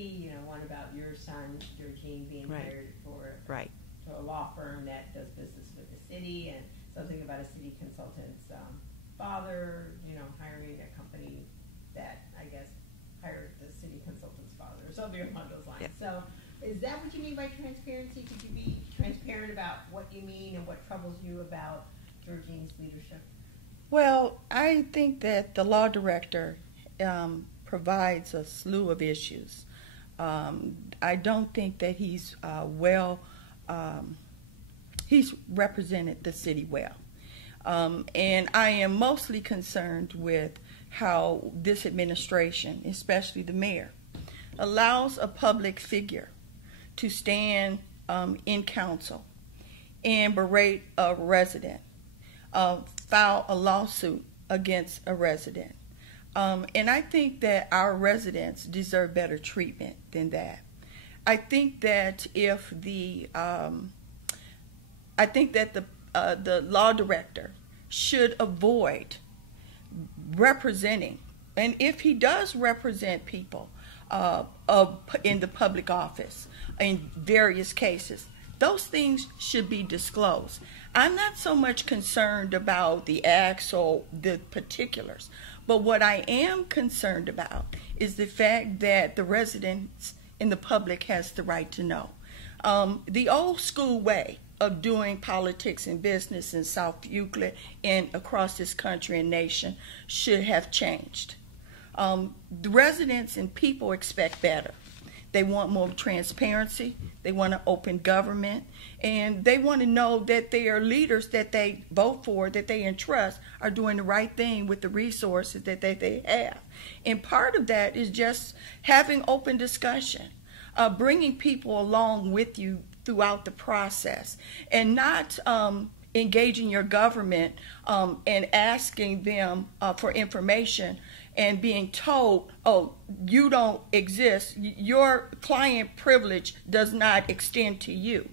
city, one about your son, Georgine, being hired for to a law firm that does business with the city, and something about a city consultant's father, hiring a company that, I guess, hired the city consultant's father, or something along those lines. Yep. So is that what you mean by transparency? Could you be transparent about what you mean and what troubles you about Georgine's leadership? Well, I think that the law director provides a slew of issues. I don't think that he's he's represented the city well. And I am mostly concerned with how this administration, especially the mayor, allows a public figure to stand in council and berate a resident, file a lawsuit against a resident. And I think that our residents deserve better treatment than that. I think that if the the law director should avoid representing, and if he does represent people in the public office in various cases, those things should be disclosed. I'm not so much concerned about the acts or the particulars, but what I am concerned about is the fact that the residents and the public has the right to know. The old school way of doing politics and business in South Euclid and across this country and nation should have changed. The residents and people expect better. They want more transparency, they want an open government, and they want to know that their leaders that they vote for, that they entrust, are doing the right thing with the resources that they have. And part of that is just having open discussion, bringing people along with you throughout the process, and not engaging your government and asking them for information and being told, oh, you don't exist, your client privilege does not extend to you.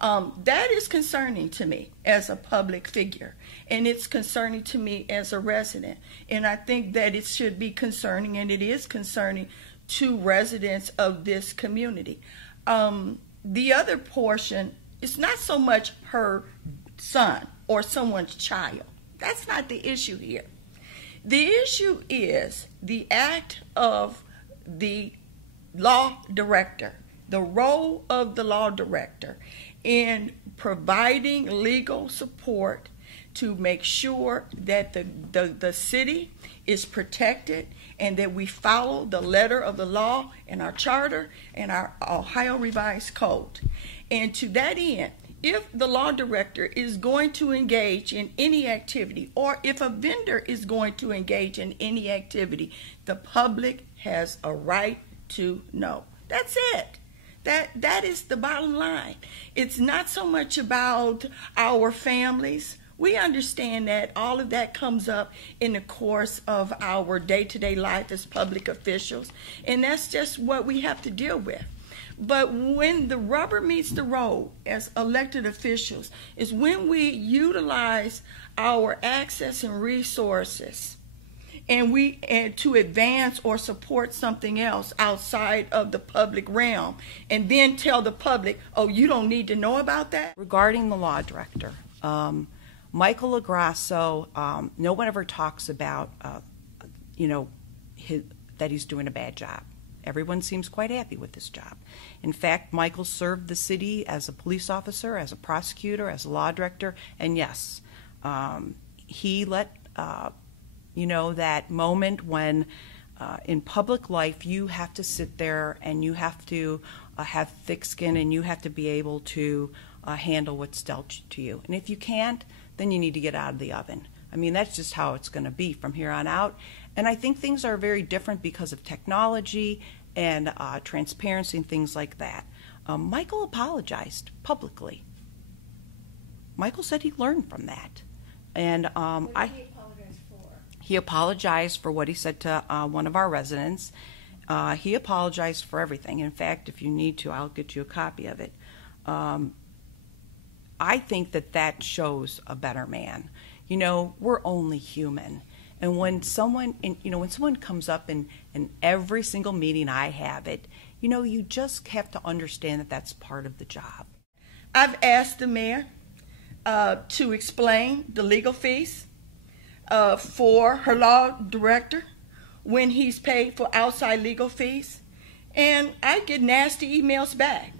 That is concerning to me as a public figure, and it's concerning to me as a resident. And I think that it should be concerning, and it is concerning to residents of this community. The other portion is not so much her son or someone's child. That's not the issue here. The issue is the act of the law director, the role of the law director in providing legal support to make sure that the city is protected and that we follow the letter of the law in our charter and our Ohio Revised Code. And to that end, if the law director is going to engage in any activity, or if a vendor is going to engage in any activity, the public has a right to know. That's it. That is the bottom line. It's not so much about our families. We understand that all of that comes up in the course of our day-to-day life as public officials, and that's just what we have to deal with. But when the rubber meets the road as elected officials is when we utilize our access and resources and to advance or support something else outside of the public realm, and then tell the public, oh, you don't need to know about that? Regarding the law director, Michael Lograsso, no one ever talks about, that he's doing a bad job. Everyone seems quite happy with this job. In fact, Michael served the city as a police officer, as a prosecutor, as a law director, and yes, he let, that moment when in public life you have to sit there and you have to have thick skin and you have to be able to handle what's dealt to you. And if you can't, then you need to get out of the oven. I mean, that's just how it's going to be from here on out. And I think things are very different because of technology and transparency and things like that. Michael apologized publicly. Michael said he learned from that. And what did he apologize for? He apologized for what he said to one of our residents. He apologized for everything. In fact, if you need to, I'll get you a copy of it. I think that shows a better man. We're only human. And when someone, when someone comes up in every single meeting I have it, You know, you just have to understand that that's part of the job. I've asked the mayor to explain the legal fees for her law director when he's paid for outside legal fees. And I get nasty emails back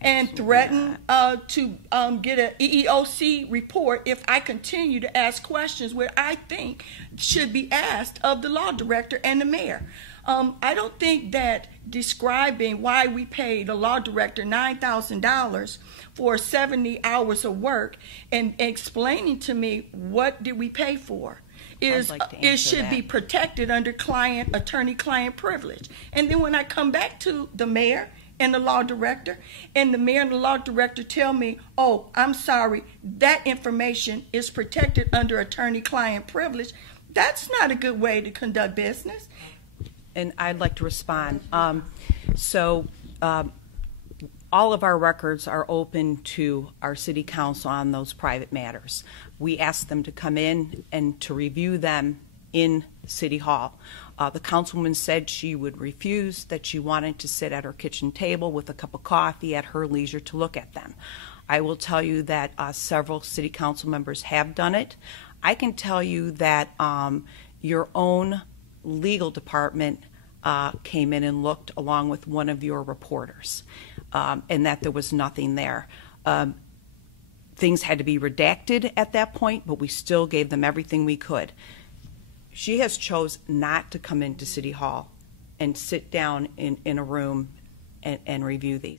and threaten to get an EEOC report if I continue to ask questions where I think should be asked of the law director and the mayor. I don't think that describing why we paid the law director $9,000 for 70 hours of work and explaining to me what did we pay for is it should be protected under attorney-client privilege. And then when I come back to the mayor and the law director, and the mayor and the law director tell me, oh, I'm sorry, that information is protected under attorney-client privilege, that's not a good way to conduct business. And I'd like to respond. All of our records are open to our city council on those private matters. We ask them to come in and to review them in City Hall. The councilwoman said she would refuse, that she wanted to sit at her kitchen table with a cup of coffee at her leisure to look at them. I will tell you that several city council members have done it. I can tell you that your own legal department came in and looked along with one of your reporters, and that there was nothing there. Things had to be redacted at that point, but we still gave them everything we could. She has chose not to come into City Hall and sit down in a room and review these.